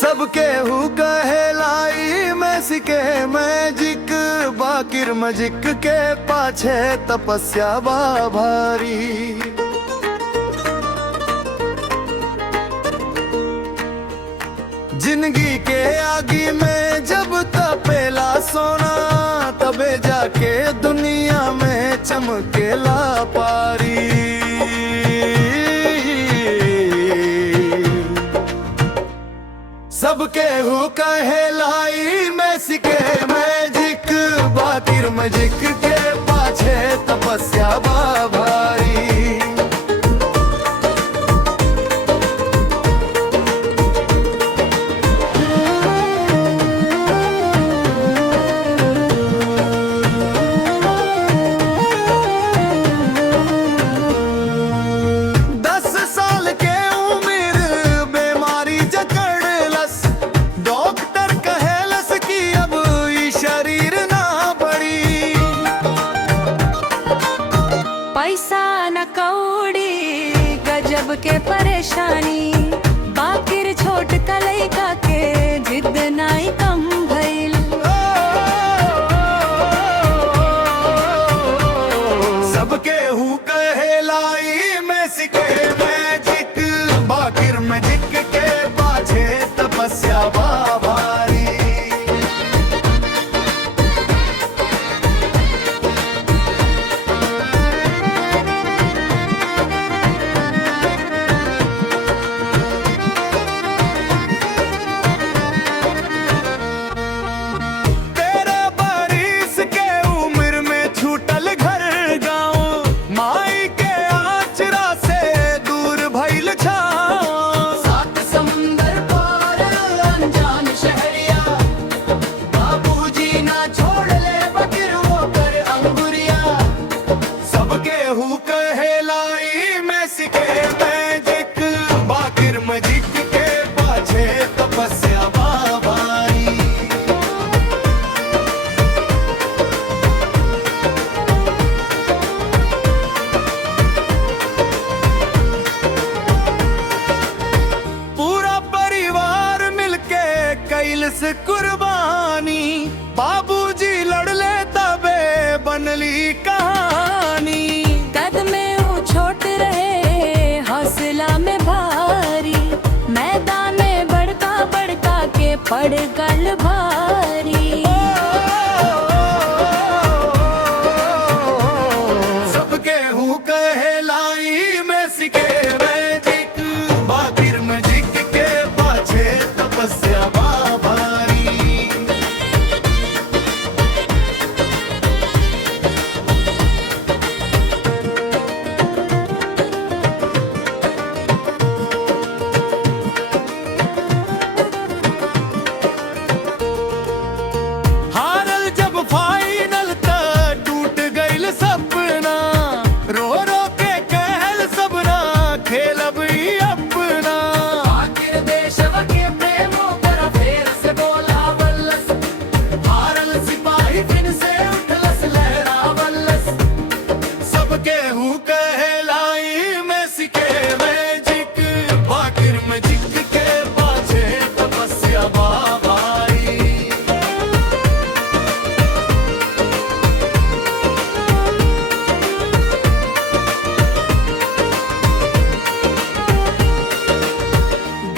सबके हु कहलाई मैसी के मैजिक बाकिर मजिक के पाछे तपस्या बा भारी। जिंदगी के आगी में जब तपेला सोना तबे जाके दुनिया में चमकेला पारी। सबके हु कहलाई मैसी के मैजिक बाकिर मजिक के पाछे तपस्या बा भारी। पैसा न कौड़ी गजब के परेशानी बाकिर छोट कलैका के जिद नाई कम भइल। सबके हु कहलाई मैसी के मैजिक बाकिर मजिक के पाछे तपस्या बा भारी। से कुर्बानी बाबूजी लड़ले तबे बनली कहानी। कद में वो छोट रहे हौसला में भारी मैदान में बड़का बड़का के पड़ गल भारी। सबके हु कहलाई मैसी के मैजिक बाकिर मजिक के पाछे तपस्या बा भारी। हारल जब फाइनल तक टूट गइल सपना रो रो के कहल सबना खेलब ही अपना। बाकिर देशवा के प्रेमो पर फेर से बोला वल्लस हारल सिपाही फिर से उठलस लहरावल्लस। सबके हु कहलाई मैसी के मैजिक बाकिर मजिक के पाछे तपस्या बा भारी।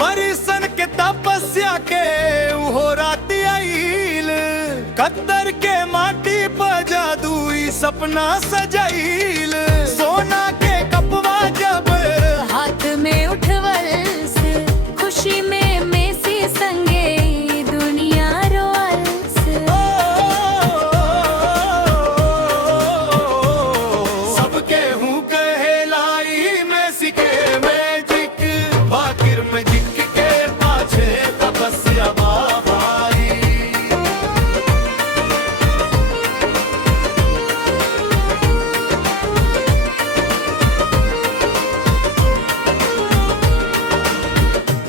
बरिसन के तपस्या के उहो राती आइल कत्तर के माटी पर जादुई सपना सजाइल। सोना के कपवा जब हाथ में उठवल से खुशी में मेसी संगे दुनिया रोअल से। सबके हु कहलाई मैसी के मैजिक बाकिर मजिक के पाछे तपस्या बा भारी।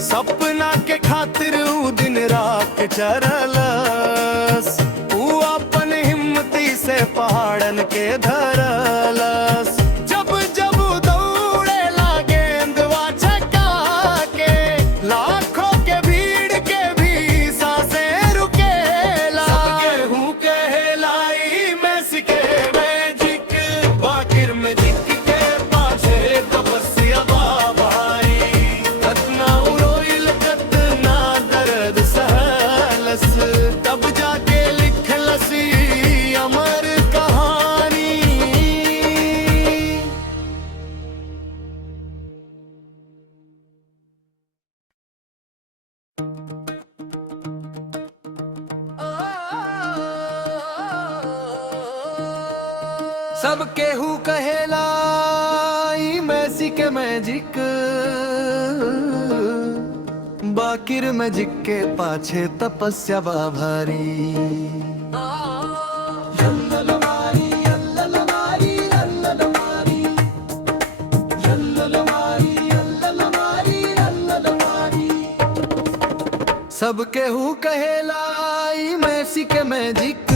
सपना के खातिर ऊ दिन रात चरलस ऊ अपन हिम्मती से पहाड़न के धरलस। जब जब दौड़े ला गेंदवा छक्का के लाखों के भीड़ के सब केहू कहेला ई मैसी के मैजिक, बाकिर मैजिक के पाछे तपस्या बा भारी। सब केहू कहेला ई मैसी के मैजिक,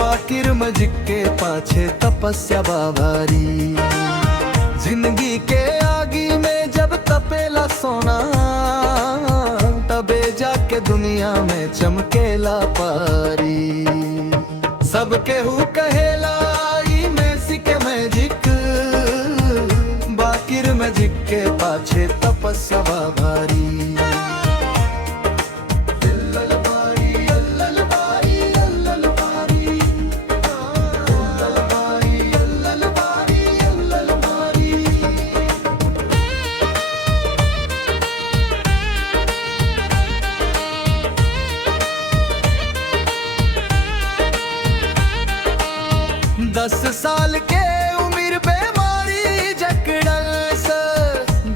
बाकिर मैजिक के पाछे तपस्या बा भारी। जिंदगी के आगी में जब तपेला सोना, तबे जाके दुनिया में चमकेला पारी। सब केहू कहेला ई मैसी के मैजिक, बाकिर मैजिक के पाछे तपस्या बा भारी। दस साल के उम्र बेमारी जकड़ल से,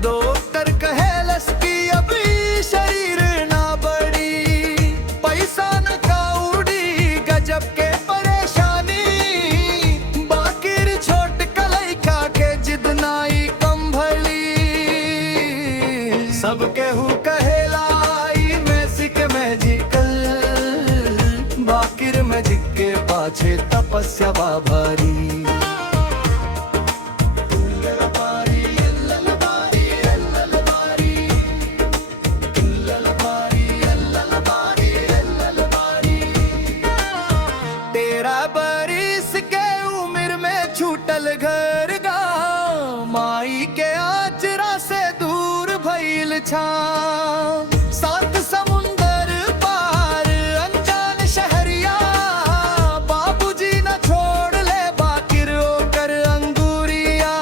डॉक्टर कहेलस कि अभी शरीर ना बढ़ी। पैसा न काउडी गजब के परेशानी, बाकिर छोट कलैका के जिद नाई कम भली। सब केहू कहेला ई मैसी के मैजिकल, बाकिर मैजिक के पाछे तपस्या बा भारी। तेरा बरिस के उम्र में छूटल घर गाँव, माई के आचरा से दूर भइल छाँव। सात समुंदर पार अनजान शहरिया, बाबूजी न छोड़ ले बाकिर ओकर अंगूरिया।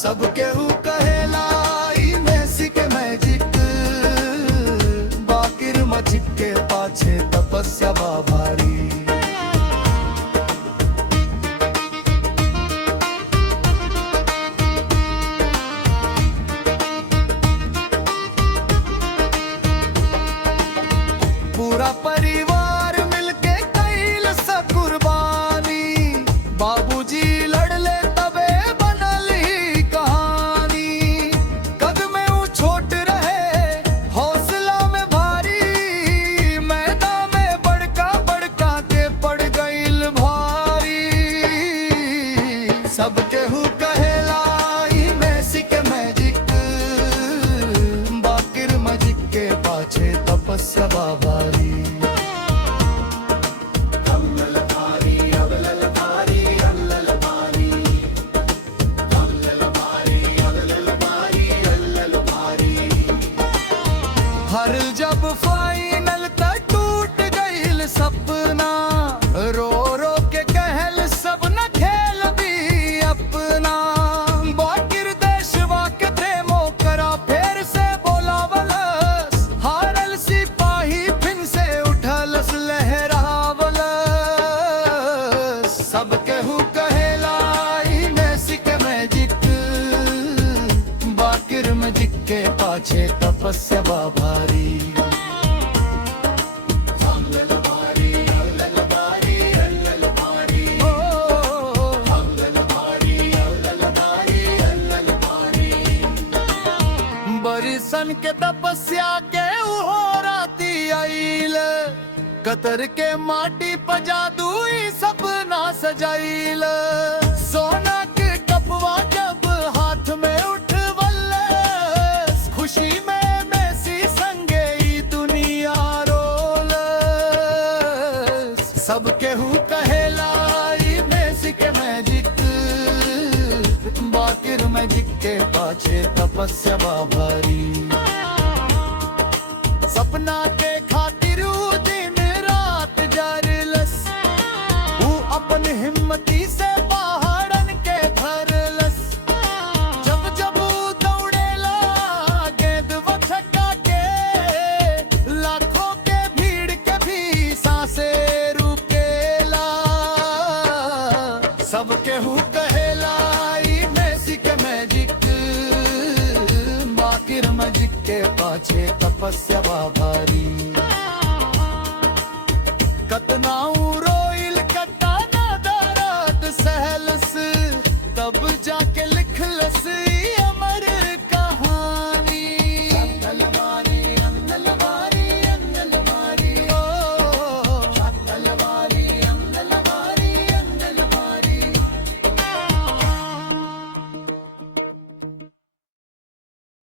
सब केहू कहेला ई मैसी के मैजिक, बाकिर मैजिक के पाछे तपस्या बा भारी। पूरा परिवार मिलके कैल सा कुर्बानी, बाबूजी लड़ले तबे बनल ही कहानी। कद में वो छोट रहे हौसला में भारी, मैदान में बड़का बड़का के पड़ गईल भारी। सब केहू कहेला ई मैसी के मैजिक, बाकिर मैजिक के पाछे तपस्या बा भारी। हर जब फाइनल तक टूट गईल सपना, रो रो के कहल सब न खेल भी अपना। बाकिर देशवा के प्रेमो करा फेर से बोलावलस, हारल सिपाही फिन से उठलस लहरावलस। सब केहू कहेला ई मैसी के मैजिक, बाकिर मैजिक के पाछे तपस्या बा भारी। बरिसन के तपस्या के उहो राती आइल, कतर के माटी पर जादू ई सपना सजाइल। सोना के कपवा जब हाथ में उठवलस, खुशी में मैसी संगे ई दुनिया रोलस। सब केहू कहेला ई मैसी के मैजिक, बाकिर मैजिक के पाछे तपस्या बा भारी। सपना के खातिर ऊ दिन रात जारलस, ऊ अपन हिम्मती से पहाड़न के धरलस। जब जब ऊ दौड़ेला गेंद वो छक्का के, लाखों के भीड़ के भी सांसें रुकेला। के पाछे तपस्या भारी कतनाऊ